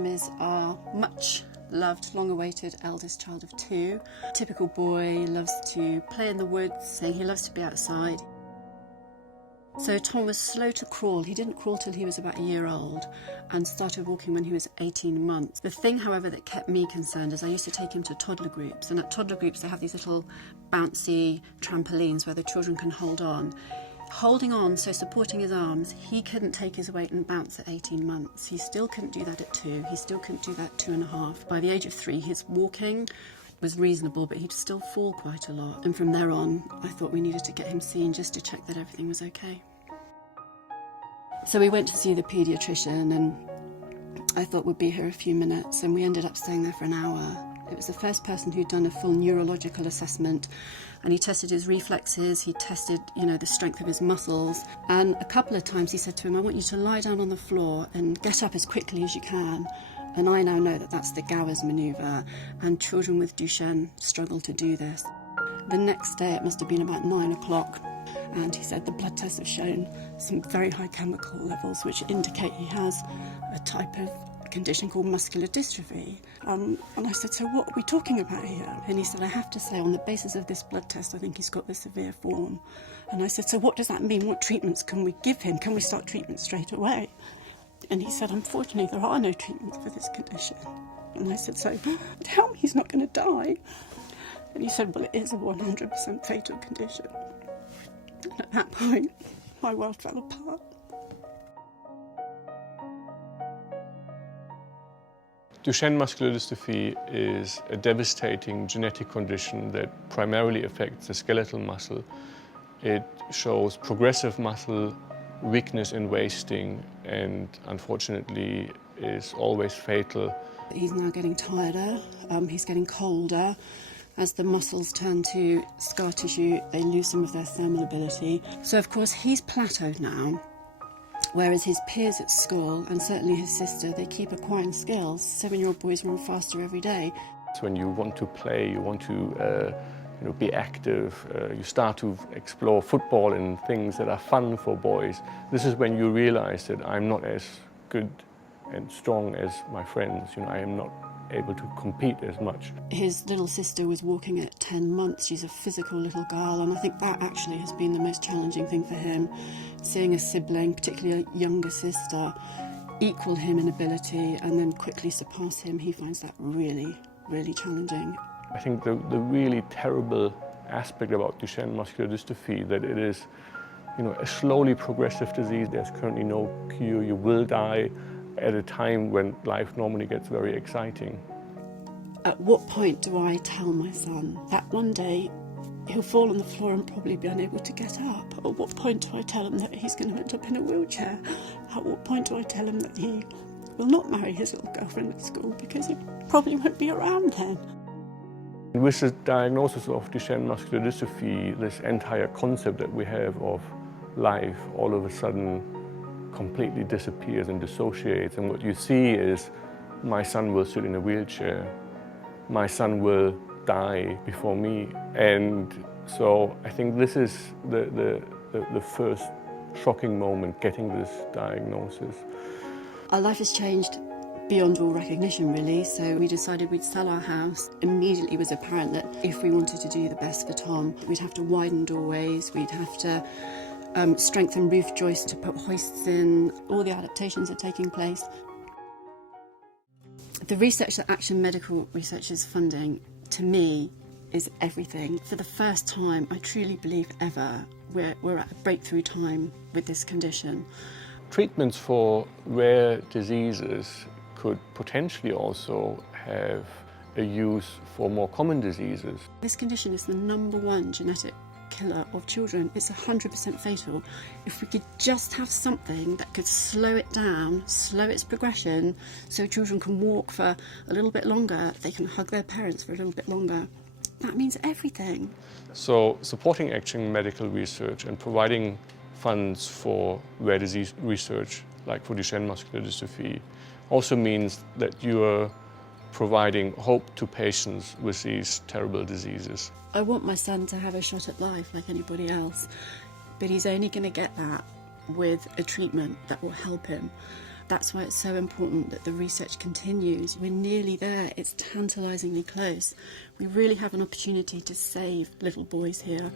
Tom is our much loved, long-awaited eldest child of two. Typical boy, loves to play in the woods, saying he loves to be outside. So Tom was slow to crawl. He didn't crawl till he was about a year old and started walking when he was 18 months. The thing, however, that kept me concerned is I used to take him to toddler groups, and at toddler groups they have these little bouncy trampolines where the children can hold on. Holding on, so supporting his arms, he couldn't take his weight and bounce at 18 months. He still couldn't do that at 2. He still couldn't do that at 2.5. By the age of 3, his walking was reasonable, but he'd still fall quite a lot. And from there on, I thought we needed to get him seen just to check that everything was okay. So we went to see the paediatrician, and I thought we'd be here a few minutes, and we ended up staying there for an hour. It was the first person who'd done a full neurological assessment, and he tested his reflexes, he tested, the strength of his muscles, and a couple of times he said to him, I want you to lie down on the floor and get up as quickly as you can. And I now know that that's the Gowers manoeuvre, and children with Duchenne struggle to do this. The next day, it must have been about 9 o'clock, and he said the blood tests have shown some very high chemical levels which indicate he has a type of condition called muscular dystrophy. And I said, so what are we talking about here? And he said, I have to say, on the basis of this blood test, I think he's got the severe form. And I said, so what does that mean? What treatments can we give him? Can we start treatment straight away? And he said, unfortunately, there are no treatments for this condition. And I said, so tell me he's not going to die. And he said, well, it is a 100% fatal condition. And at that point, my world fell apart. Duchenne muscular dystrophy is a devastating genetic condition that primarily affects the skeletal muscle. It shows progressive muscle weakness and wasting, and unfortunately is always fatal. He's now getting tireder, he's getting colder. As the muscles turn to scar tissue, they lose some of their thermal ability. So of course he's plateaued now. Whereas his peers at school, and certainly his sister, they keep acquiring skills. 7-year-old boys run faster every day. So when you want to play, you want to be active, you start to explore football and things that are fun for boys. This is when you realize that I'm not as good and strong as my friends. I am not able to compete as much. His little sister was walking at 10 months. She's a physical little girl, and I think that actually has been the most challenging thing for him. Seeing a sibling, particularly a younger sister, equal him in ability and then quickly surpass him, he finds that really, really challenging. I think the really terrible aspect about Duchenne muscular dystrophy that it is, a slowly progressive disease. There's currently no cure. You will die at a time when life normally gets very exciting. At what point do I tell my son that one day he'll fall on the floor and probably be unable to get up? At what point do I tell him that he's going to end up in a wheelchair? At what point do I tell him that he will not marry his little girlfriend at school because he probably won't be around then? With the diagnosis of Duchenne muscular dystrophy, this entire concept that we have of life all of a sudden completely disappears and dissociates, and what you see is my son will sit in a wheelchair, my son will die before me. And so I think this is the first shocking moment, getting this diagnosis. Our life has changed beyond all recognition, really, so we decided we'd sell our house. Immediately it was apparent that if we wanted to do the best for Tom, we'd have to widen doorways, we'd have to strengthen roof joists to put hoists in. All the adaptations are taking place. The research that Action Medical Research is funding, to me, is everything. For the first time, I truly believe ever, we're at a breakthrough time with this condition. Treatments for rare diseases could potentially also have a use for more common diseases. This condition is the #1 genetic killer of children. It's 100% fatal. If we could just have something that could slow it down, slow its progression, so children can walk for a little bit longer, they can hug their parents for a little bit longer, that means everything. So supporting Action Medical Research and providing funds for rare disease research, like for Duchenne muscular dystrophy, also means that you are providing hope to patients with these terrible diseases. I want my son to have a shot at life like anybody else, but he's only going to get that with a treatment that will help him. That's why it's so important that the research continues. We're nearly there. It's tantalisingly close. We really have an opportunity to save little boys here.